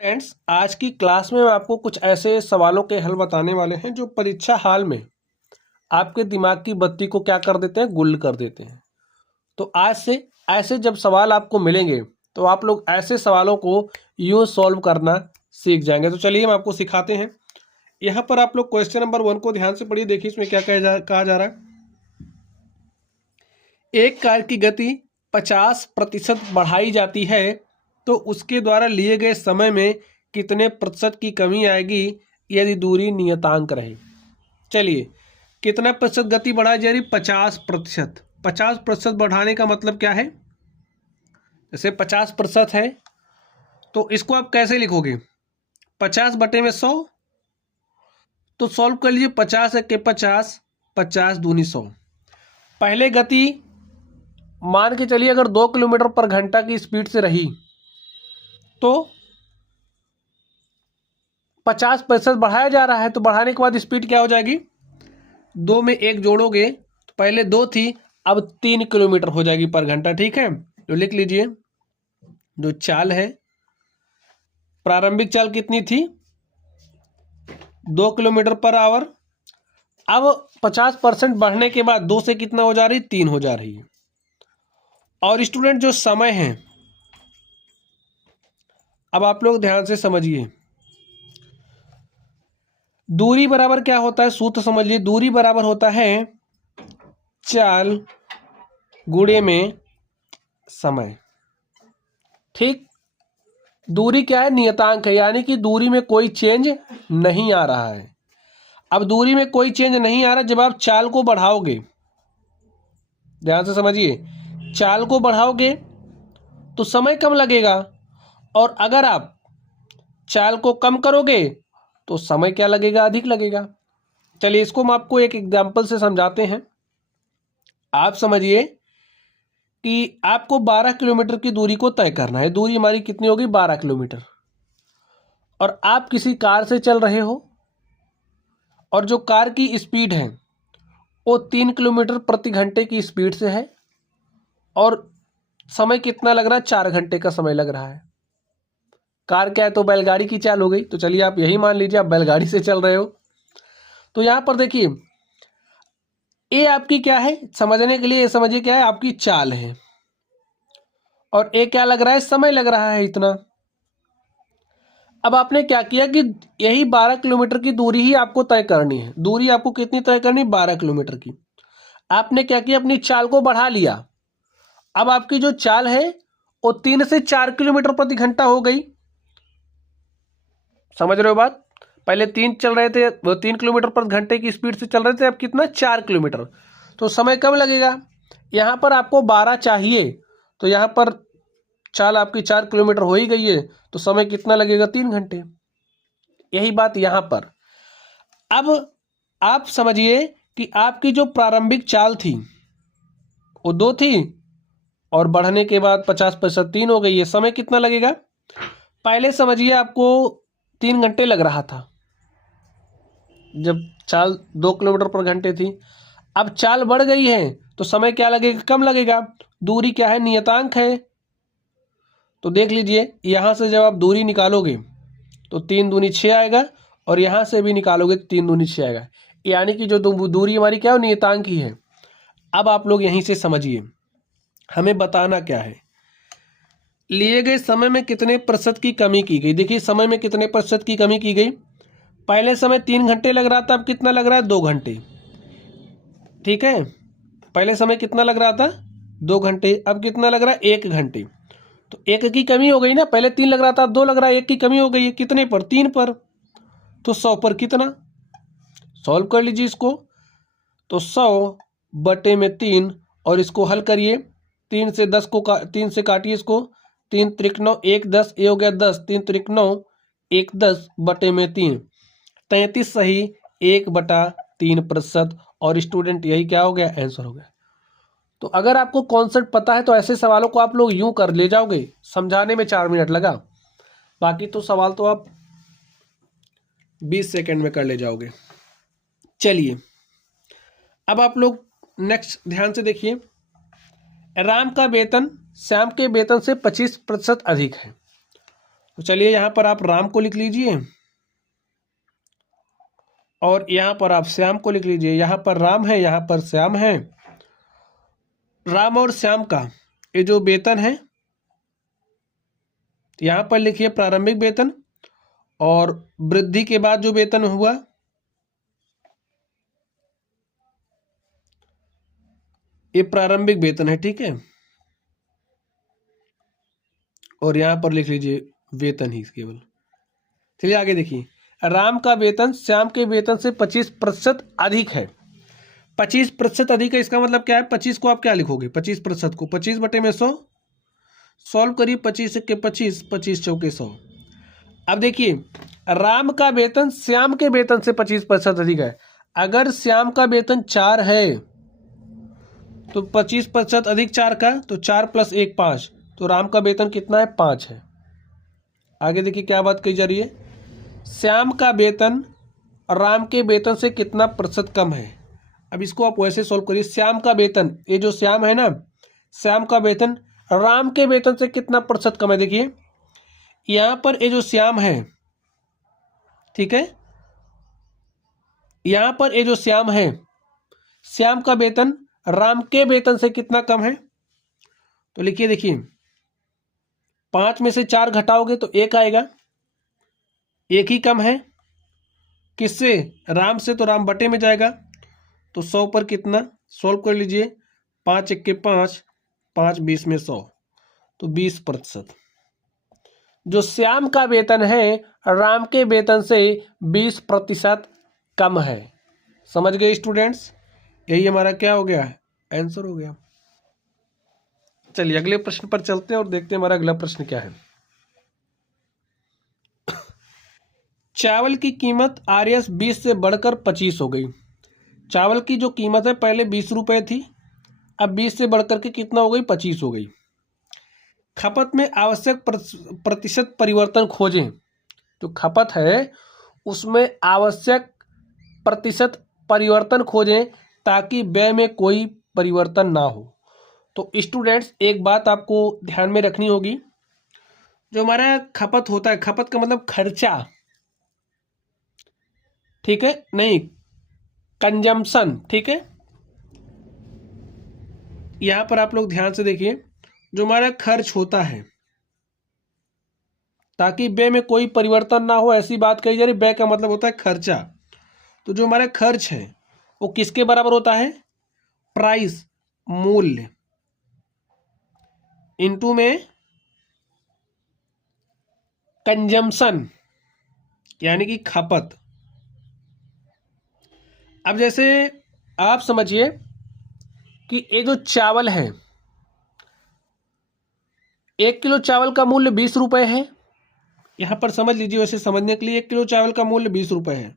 Friends, आज की class में मैं आपको कुछ ऐसे सवालों के हल बताने वाले हैं जो परीक्षा हाल में आपके दिमाग की बत्ती को क्या कर देते हैं, गुल कर देते हैं। तो आज से ऐसे जब सवाल आपको मिलेंगे तो आप लोग ऐसे सवालों को यूं सॉल्व करना सीख जाएंगे। तो चलिए हम आपको सिखाते हैं। यहाँ पर आप लोग क्वेश्चन नंबर 1 को ध्यान से पढ़िए। देखिए इसमें क्या कहा जा रहा है। एक कार की गति 50% बढ़ाई जाती है तो उसके द्वारा लिए गए समय में कितने प्रतिशत की कमी आएगी यदि दूरी नियतांक रहे। चलिए, कितना प्रतिशत गति बढ़ाई जा रही? 50%। 50% बढ़ाने का मतलब क्या है? जैसे 50% है तो इसको आप कैसे लिखोगे? 50/100। तो सॉल्व कर लीजिए। 50 के 50, 50 दूनी 100। पहले गति मान के चलिए अगर 2 किलोमीटर पर घंटा की स्पीड से रही तो 50% बढ़ाया जा रहा है, तो बढ़ाने के बाद स्पीड क्या हो जाएगी? 2 में 1 जोड़ोगे तो पहले 2 थी, अब 3 किलोमीटर हो जाएगी पर घंटा। ठीक है, तो लिख लीजिए जो चाल है, प्रारंभिक चाल कितनी थी? 2 किलोमीटर पर आवर। अब 50% बढ़ने के बाद 2 से कितना हो जा रही? 3 हो जा रही है। और स्टूडेंट जो समय है, अब आप लोग ध्यान से समझिए। दूरी बराबर क्या होता है? सूत्र समझ लीजिए। दूरी बराबर होता है चाल गुणे में समय। ठीक, दूरी क्या है? नियतांक है, यानी कि दूरी में कोई चेंज नहीं आ रहा है। अब दूरी में कोई चेंज नहीं आ रहा, जब आप चाल को बढ़ाओगे, ध्यान से समझिए, चाल को बढ़ाओगे तो समय कम लगेगा, और अगर आप चाल को कम करोगे तो समय क्या लगेगा? अधिक लगेगा। चलिए इसको हम आपको एक एग्जांपल से समझाते हैं। आप समझिए कि आपको 12 किलोमीटर की दूरी को तय करना है। दूरी हमारी कितनी होगी? 12 किलोमीटर। और आप किसी कार से चल रहे हो और जो कार की स्पीड है वो 3 किलोमीटर प्रति घंटे की स्पीड से है, और समय कितना लग रहा है? 4 घंटे का समय लग रहा है। कार क्या है? तो बैलगाड़ी की चाल हो गई। तो चलिए आप यही मान लीजिए आप बैलगाड़ी से चल रहे हो। तो यहां पर देखिए, ये आपकी क्या है समझने के लिए? ये समझिए क्या है? आपकी चाल है, और ये क्या लग रहा है? समय लग रहा है इतना। अब आपने क्या किया कि यही 12 किलोमीटर की दूरी ही आपको तय करनी है। दूरी आपको कितनी तय करनी? 12 किलोमीटर की। आपने क्या किया? अपनी चाल को बढ़ा लिया। अब आपकी जो चाल है वो 3 से 4 किलोमीटर प्रति घंटा हो गई। समझ रहे हो बात? पहले 3 चल रहे थे, वो 3 किलोमीटर पर घंटे की स्पीड से चल रहे थे, अब कितना? 4 किलोमीटर। तो समय कम लगेगा। यहां पर आपको 12 चाहिए, तो यहां पर चाल आपकी 4 किलोमीटर हो ही गई है, तो समय कितना लगेगा? 3 घंटे। यही बात यहां पर। अब आप समझिए कि आपकी जो प्रारंभिक चाल थी वो 2 थी, और बढ़ने के बाद 50% 3 हो गई है। समय कितना लगेगा? पहले समझिए आपको 3 घंटे लग रहा था जब चाल 2 किलोमीटर पर घंटे थी। अब चाल बढ़ गई है तो समय क्या लगेगा? कम लगेगा। दूरी क्या है? नियतांक है। तो देख लीजिए, यहां से जब आप दूरी निकालोगे तो 3 दूनी 6 आएगा, और यहां से भी निकालोगे तो 3 दूनी 6 आएगा। यानी कि जो दूरी हमारी क्या है? नियतांक ही है। अब आप लोग यहीं से समझिए, हमें बताना क्या है? लिए गए समय में कितने प्रतिशत की कमी की गई। देखिए समय में कितने प्रतिशत की कमी की गई। पहले समय 3 घंटे लग रहा था, अब कितना लग रहा है? 2 घंटे। ठीक है, पहले समय कितना लग रहा था? 2 घंटे। अब कितना लग रहा है? 1 घंटे। तो 1 की कमी हो गई ना। पहले 3 लग रहा था, अब 2 लग रहा है। 1 की कमी हो गई है। कितने पर? 3 पर। तो 100 पर कितना? सॉल्व कर लीजिए इसको। तो 100/3, और इसको हल करिए। 3 से काटिए इसको। 3 त्रिक 9, 1 10, ये हो गया 10। 3 त्रिक 9, 1 10/3। 33 सही, 1/3%। और स्टूडेंट यही क्या हो गया? आंसर हो गया। तो अगर आपको कॉन्सेप्ट पता है तो ऐसे सवालों को आप लोग यूं कर ले जाओगे। समझाने में 4 मिनट लगा, बाकी तो सवाल तो आप 20 सेकंड में कर ले जाओगे। चलिए अब आप लोग नेक्स्ट ध्यान से देखिए। राम का वेतन श्याम के वेतन से 25% अधिक है। तो चलिए यहाँ पर आप राम को लिख लीजिए और यहाँ पर आप श्याम को लिख लीजिए। यहाँ पर राम है, यहाँ पर श्याम है। राम और श्याम का ये जो वेतन है, यहाँ पर लिखिए प्रारंभिक वेतन, और वृद्धि के बाद जो वेतन हुआ ये प्रारंभिक वेतन है, ठीक है। और यहाँ पर लिख लीजिए वेतन ही केवल। चलिए आगे देखिए, राम का वेतन श्याम के वेतन से 25% अधिक है। 25% अधिक है, इसका मतलब क्या है? 25 को आप क्या लिखोगे? 25% को 25/100 सॉल्व करिए। 25 के 25, 25 चौके 100। अब देखिए, राम का वेतन श्याम के वेतन से 25% अधिक है। अगर श्याम का वेतन 4 है तो 25% अधिक 4 का, तो 4 + 1 5, तो राम का वेतन कितना है? 5 है। आगे देखिए क्या बात कही जा रही है, श्याम का वेतन राम के वेतन से कितना प्रतिशत कम है। अब इसको आप वैसे सॉल्व करिए, श्याम का वेतन, ये जो श्याम है ना, श्याम का वेतन राम के वेतन से कितना प्रतिशत कम है। देखिए यहाँ पर ये जो श्याम है, ठीक है, यहाँ पर ये जो श्याम है, श्याम का वेतन राम के वेतन से कितना कम है। तो लिखिए, देखिए 5 में से 4 घटाओगे तो 1 आएगा, 1 ही कम है। किससे? राम से। तो राम बटे में जाएगा, तो 100 पर कितना? सॉल्व कर लीजिए। 5 × 5, 5 20 में 100, तो 20%। जो श्याम का वेतन है राम के वेतन से 20% कम है। समझ गए स्टूडेंट्स? यही हमारा क्या हो गया? आंसर हो गया। चलिए अगले प्रश्न पर चलते हैं और देखते हैं हमारा अगला प्रश्न क्या है। चावल की कीमत RS 20 से बढ़कर 25 हो गई। चावल की जो कीमत है पहले 20 रुपए थी, अब 20 से बढ़कर के कितना हो गई? 25 हो गई। खपत में आवश्यक प्रतिशत परिवर्तन खोजें। जो खपत है उसमें आवश्यक प्रतिशत परिवर्तन खोजें ताकि व्यय में कोई परिवर्तन ना हो। तो स्टूडेंट्स एक बात आपको ध्यान में रखनी होगी, जो हमारा खपत होता है, खपत का मतलब खर्चा, ठीक है, नहीं कंजम्पशन, ठीक है। यहां पर आप लोग ध्यान से देखिए, जो हमारा खर्च होता है ताकि व्यय में कोई परिवर्तन ना हो, ऐसी बात कही जा रही। व्यय का मतलब होता है खर्चा। तो जो हमारा खर्च है वो किसके बराबर होता है? प्राइस, मूल्य, इनटू में कंजम्पशन यानी कि खपत। अब जैसे आप समझिए कि ये जो चावल है, 1 किलो चावल का मूल्य 20 रुपए है। यहां पर समझ लीजिए, वैसे समझने के लिए 1 किलो चावल का मूल्य 20 रुपए है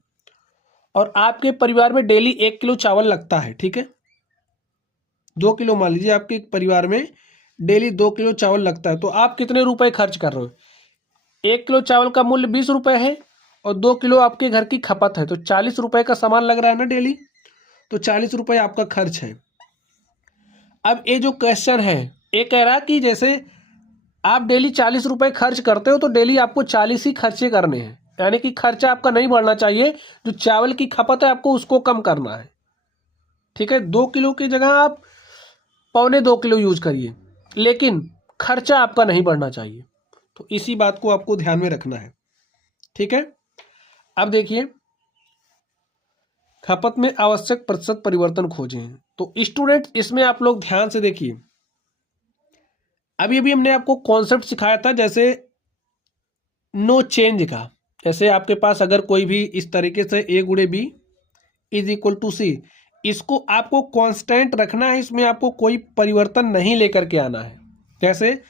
और आपके परिवार में डेली 1 किलो चावल लगता है, ठीक है। 2 किलो मान लीजिए, आपके परिवार में डेली 2 किलो चावल लगता है, तो आप कितने रुपए खर्च कर रहे हो? 1 किलो चावल का मूल्य 20 रुपए है और 2 किलो आपके घर की खपत है, तो 40 रुपए का सामान लग रहा है ना डेली, तो 40 रुपए आपका खर्च है। अब ये जो क्वेश्चन है ये कह रहा है कि जैसे आप डेली 40 रुपए खर्च करते हो तो डेली आपको 40 ही खर्चे करने हैं, यानी कि खर्चा आपका नहीं बढ़ना चाहिए। जो चावल की खपत है आपको उसको कम करना है, ठीक है। 2 किलो की जगह आप 1.25 किलो यूज करिए, लेकिन खर्चा आपका नहीं बढ़ना चाहिए। तो इसी बात को आपको ध्यान में रखना है, ठीक है। अब देखिए, खपत में आवश्यक प्रतिशत परिवर्तन खोजें। तो स्टूडेंट इसमें आप लोग ध्यान से देखिए, अभी अभी हमने आपको कॉन्सेप्ट सिखाया था जैसे नो चेंज का। जैसे आपके पास अगर कोई भी इस तरीके से A × B = C, इसको आपको कांस्टेंट रखना है, इसमें आपको कोई परिवर्तन नहीं लेकर के आना है। जैसे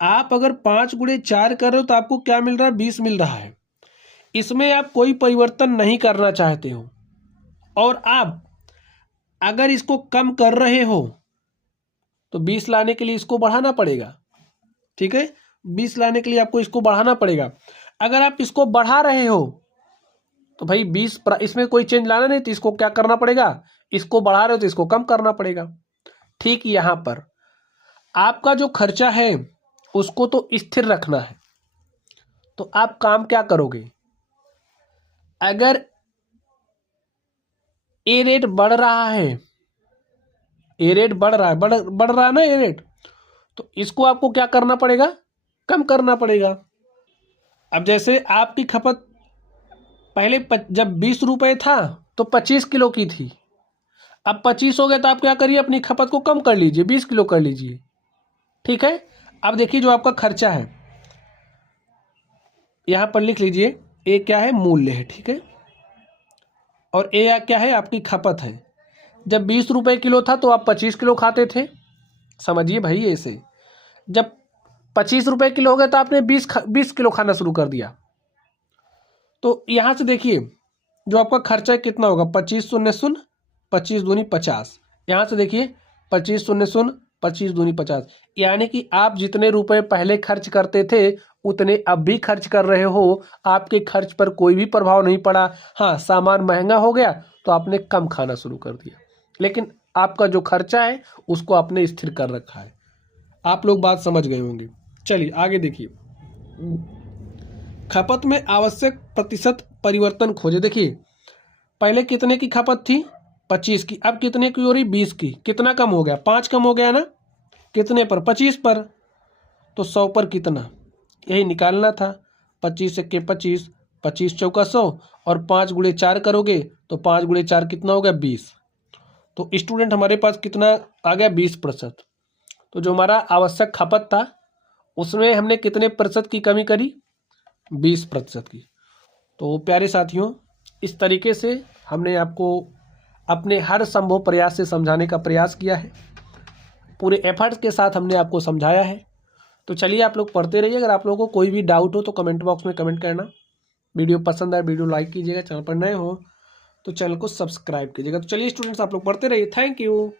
आप अगर 5 × 4 कर रहे हो तो आपको क्या मिल रहा है? 20 मिल रहा है। इसमें आप कोई परिवर्तन नहीं करना चाहते हो और आप अगर इसको कम कर रहे हो तो 20 लाने के लिए इसको बढ़ाना पड़ेगा, ठीक है। 20 लाने के लिए आपको इसको बढ़ाना पड़ेगा। अगर आप इसको बढ़ा रहे हो तो भाई 20, इसमें कोई चेंज लाना नहीं, तो इसको क्या करना पड़ेगा? इसको बढ़ा रहे हो तो इसको कम करना पड़ेगा। ठीक यहां पर आपका जो खर्चा है उसको तो स्थिर रखना है, तो आप काम क्या करोगे, अगर ए रेट बढ़ रहा है, ए रेट बढ़ रहा है, बढ़ रहा है ना ए रेट, तो इसको आपको क्या करना पड़ेगा, कम करना पड़ेगा। अब जैसे आपकी खपत पहले जब 20 रुपये था तो 25 किलो की थी, अब 25 हो गया, तो आप क्या करिए, अपनी खपत को कम कर लीजिए, 20 किलो कर लीजिए। ठीक है। अब देखिए जो आपका खर्चा है यहाँ पर लिख लीजिए, ए क्या है, मूल्य है, ठीक है, और ए क्या है, आपकी खपत है। जब 20 रुपये किलो था तो आप 25 किलो खाते थे, समझिए भाई ऐसे। जब 25 रुपये किलो हो गया तो आपने 20 किलो खाना शुरू कर दिया। तो यहाँ से देखिए जो आपका खर्चा कितना होगा, 25 शून्य शून्य, 25 दूनी 50। यहाँ से देखिए 25 शून्य शून्य, 25 दूनी 50, यानी कि आप जितने रुपए पहले खर्च करते थे उतने अब भी खर्च कर रहे हो, आपके खर्च पर कोई भी प्रभाव नहीं पड़ा। हाँ, सामान महंगा हो गया तो आपने कम खाना शुरू कर दिया, लेकिन आपका जो खर्चा है उसको आपने स्थिर कर रखा है। आप लोग बात समझ गए होंगे। चलिए आगे देखिए, खपत में आवश्यक प्रतिशत परिवर्तन खोजे। देखिए पहले कितने की खपत थी, 25 की, अब कितने की हो रही, 20 की। कितना कम हो गया, 5 कम हो गया ना, कितने पर, 25 पर। तो 100 पर कितना, यही निकालना था। 25 के 25, 25 चौका 100, और 5 गुणे 4 करोगे तो 5 गुणे 4 कितना हो गया, 20। तो स्टूडेंट हमारे पास कितना आ गया, 20%। तो जो हमारा आवश्यक खपत था उसमें हमने कितने प्रतिशत की कमी करी, 20% की। तो प्यारे साथियों, इस तरीके से हमने आपको अपने हर संभव प्रयास से समझाने का प्रयास किया है, पूरे एफर्ट्स के साथ हमने आपको समझाया है। तो चलिए आप लोग पढ़ते रहिए। अगर आप लोगों को कोई भी डाउट हो तो कमेंट बॉक्स में कमेंट करना। वीडियो पसंद आए वीडियो लाइक कीजिएगा, चैनल पर नए हो तो चैनल को सब्सक्राइब कीजिएगा। तो चलिए स्टूडेंट्स, आप लोग पढ़ते रहिए। Thank you.